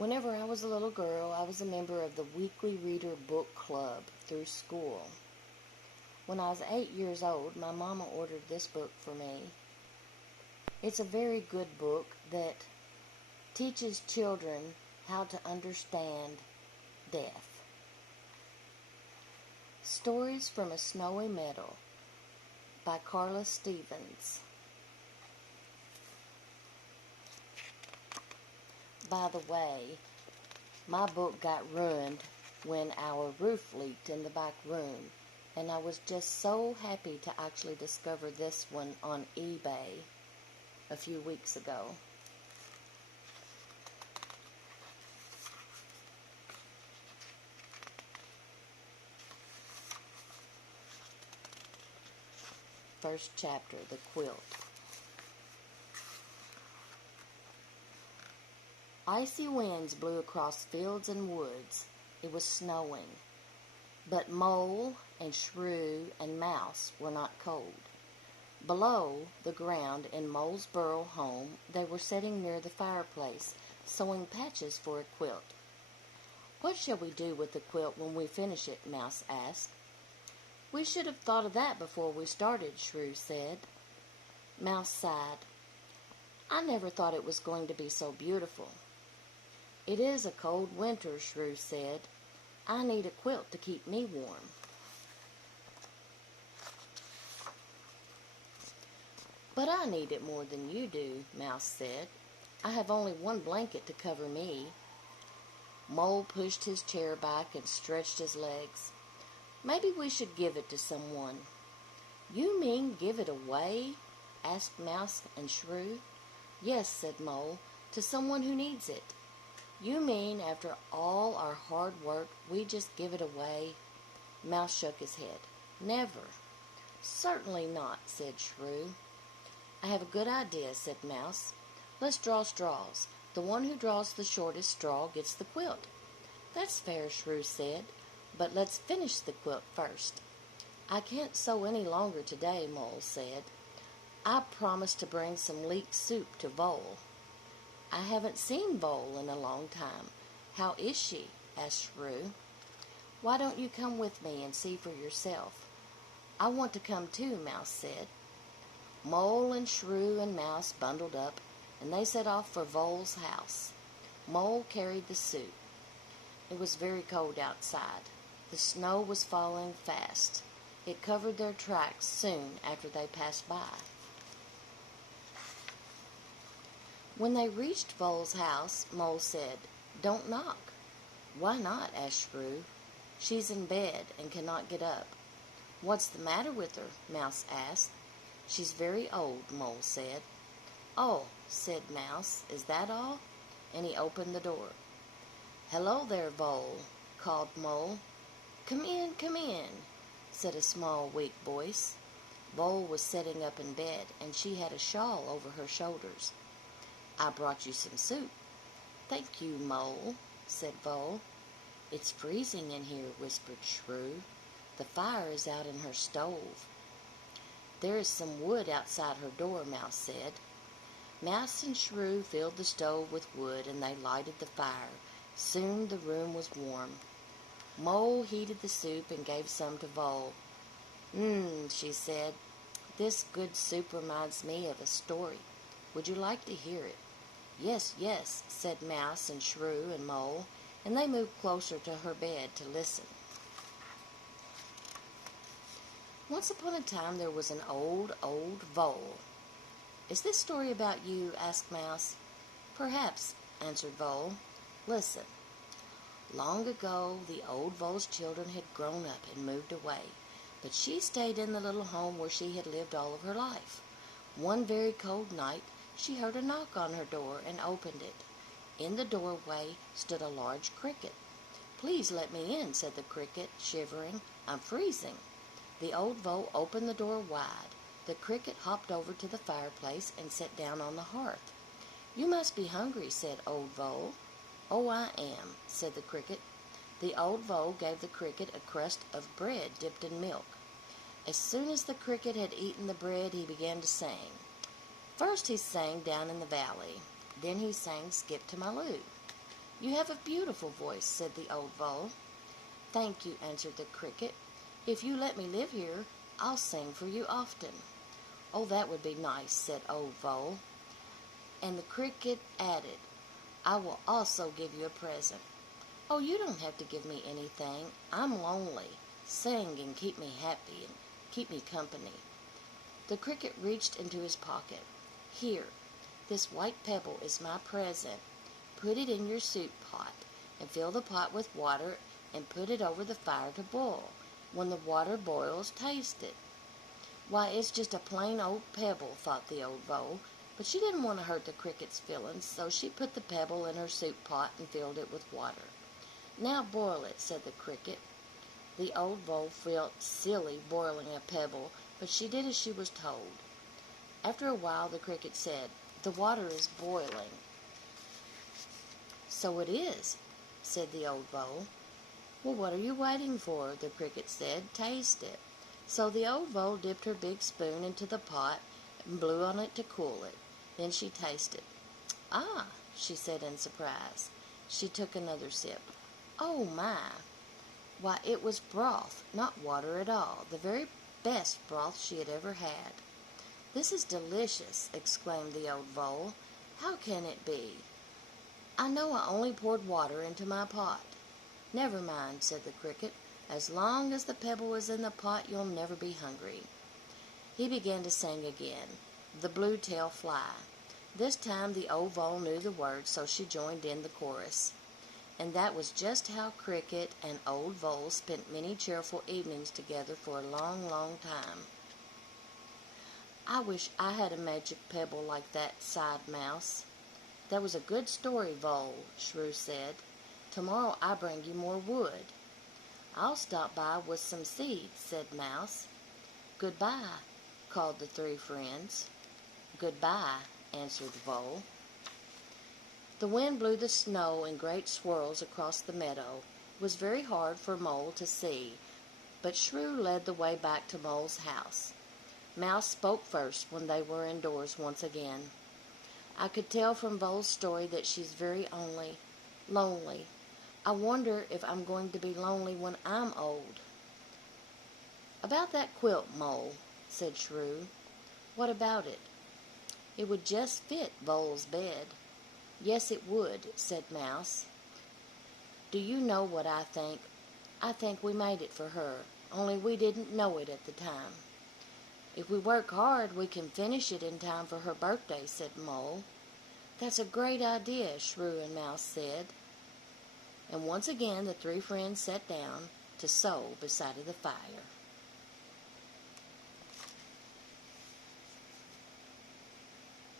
Whenever I was a little girl, I was a member of the weekly reader book club through school. When I was 8 years old, my mama ordered this book for me. It's a very good book that teaches children how to understand death. Stories from a Snowy Meadow by Carla Stevens. By the way, my book got ruined when our roof leaked in the back room, and I was just so happy to actually discover this one on eBay a few weeks ago. First chapter, The Quilt. Icy winds blew across fields and woods. It was snowing. But Mole and Shrew and Mouse were not cold. Below the ground in Mole's burrow home, they were sitting near the fireplace, sewing patches for a quilt. "What shall we do with the quilt when we finish it?" Mouse asked. "We should have thought of that before we started," Shrew said. Mouse sighed. "I never thought it was going to be so beautiful." "It is a cold winter," Shrew said. "I need a quilt to keep me warm." "But I need it more than you do," Mouse said. "I have only one blanket to cover me." Mole pushed his chair back and stretched his legs. "Maybe we should give it to someone." "You mean give it away?" asked Mouse and Shrew. "Yes," said Mole, "to someone who needs it." "You mean after all our hard work, we just give it away?" Mouse shook his head. "Never." "Certainly not," said Shrew. "I have a good idea," said Mouse. "Let's draw straws. The one who draws the shortest straw gets the quilt." "That's fair," Shrew said, "but let's finish the quilt first." "I can't sew any longer today," Mole said. "I promised to bring some leek soup to Vole." "I haven't seen Vole in a long time. How is she?" asked Shrew. "Why don't you come with me and see for yourself?" "I want to come too," Mouse said. Mole and Shrew and Mouse bundled up, and they set off for Vole's house. Mole carried the soup. It was very cold outside. The snow was falling fast. It covered their tracks soon after they passed by. When they reached Vole's house, Mole said, "Don't knock." "Why not?" asked Shrew. "She's in bed and cannot get up." "What's the matter with her?" Mouse asked. "She's very old," Mole said. "Oh," said Mouse, "is that all?" And he opened the door. "Hello there, Vole," called Mole. Come in," said a small, weak voice. Vole was sitting up in bed, and she had a shawl over her shoulders. "I brought you some soup." "Thank you, Mole," said Vole. "It's freezing in here," whispered Shrew. "The fire is out in her stove." "There is some wood outside her door," Mouse said. Mouse and Shrew filled the stove with wood, and they lighted the fire. Soon the room was warm. Mole heated the soup and gave some to Vole. She said. "This good soup reminds me of a story. Would you like to hear it?" "Yes, yes," said Mouse and Shrew and Mole, and they moved closer to her bed to listen. Once upon a time there was an old Vole. "Is this story about you?" asked Mouse. "Perhaps," answered Vole. "Listen. Long ago, the old Vole's children had grown up and moved away, but she stayed in the little home where she had lived all of her life. One very cold night, she heard a knock on her door and opened it. In the doorway stood a large cricket. "Please let me in," said the cricket, shivering. "I'm freezing." The old Vole opened the door wide. The cricket hopped over to the fireplace and sat down on the hearth. "You must be hungry," said old Vole. "Oh, I am," said the cricket. The old Vole gave the cricket a crust of bread dipped in milk. As soon as the cricket had eaten the bread, he began to sing. First he sang Down in the Valley. Then he sang Skip to My Lou. "You have a beautiful voice," said the old Vole. "Thank you," answered the Cricket. "If you let me live here, I'll sing for you often." "Oh, that would be nice," said old Vole. And the Cricket added, "I will also give you a present." "Oh, you don't have to give me anything. I'm lonely. Sing and keep me happy and keep me company." The Cricket reached into his pocket. "Here, this white pebble is my present. Put it in your soup pot and fill the pot with water and put it over the fire to boil. When the water boils, taste it." "Why, it's just a plain old pebble," thought the old Vole, but she didn't want to hurt the Cricket's feelings, so she put the pebble in her soup pot and filled it with water. "Now boil it," said the Cricket. The old Vole felt silly boiling a pebble, but she did as she was told. After a while the Cricket said, "The water is boiling." "So it is," said the old Vole. "Well, what are you waiting for?" the Cricket said. "Taste it." So the old Vole dipped her big spoon into the pot and blew on it to cool it. Then she tasted. "Ah," she said in surprise. She took another sip. "Oh, my! Why, it was broth, not water at all, the very best broth she had ever had." "This is delicious," exclaimed the old Vole. "How can it be? I know I only poured water into my pot." "Never mind," said the Cricket. "As long as the pebble is in the pot, you'll never be hungry." He began to sing again, "The Blue-tail Fly." This time the old Vole knew the words, so she joined in the chorus. And that was just how Cricket and old Vole spent many cheerful evenings together for a long, long time. "I wish I had a magic pebble like that," sighed Mouse. "That was a good story, Vole," Shrew said. "Tomorrow I bring you more wood." "I'll stop by with some seeds," said Mouse. "Goodbye," called the three friends. "Goodbye," answered Vole. The wind blew the snow in great swirls across the meadow. It was very hard for Mole to see, but Shrew led the way back to Mole's house. Mouse spoke first when they were indoors once again. "I could tell from Vole's story that she's very lonely. I wonder if I'm going to be lonely when I'm old." "About that quilt, Mole," said Shrew. "What about it?" "It would just fit Vole's bed." "Yes, it would," said Mouse. "Do you know what I think? I think we made it for her, only we didn't know it at the time." "If we work hard, we can finish it in time for her birthday," said Mole. "That's a great idea," Shrew and Mouse said. And once again the three friends sat down to sew beside the fire.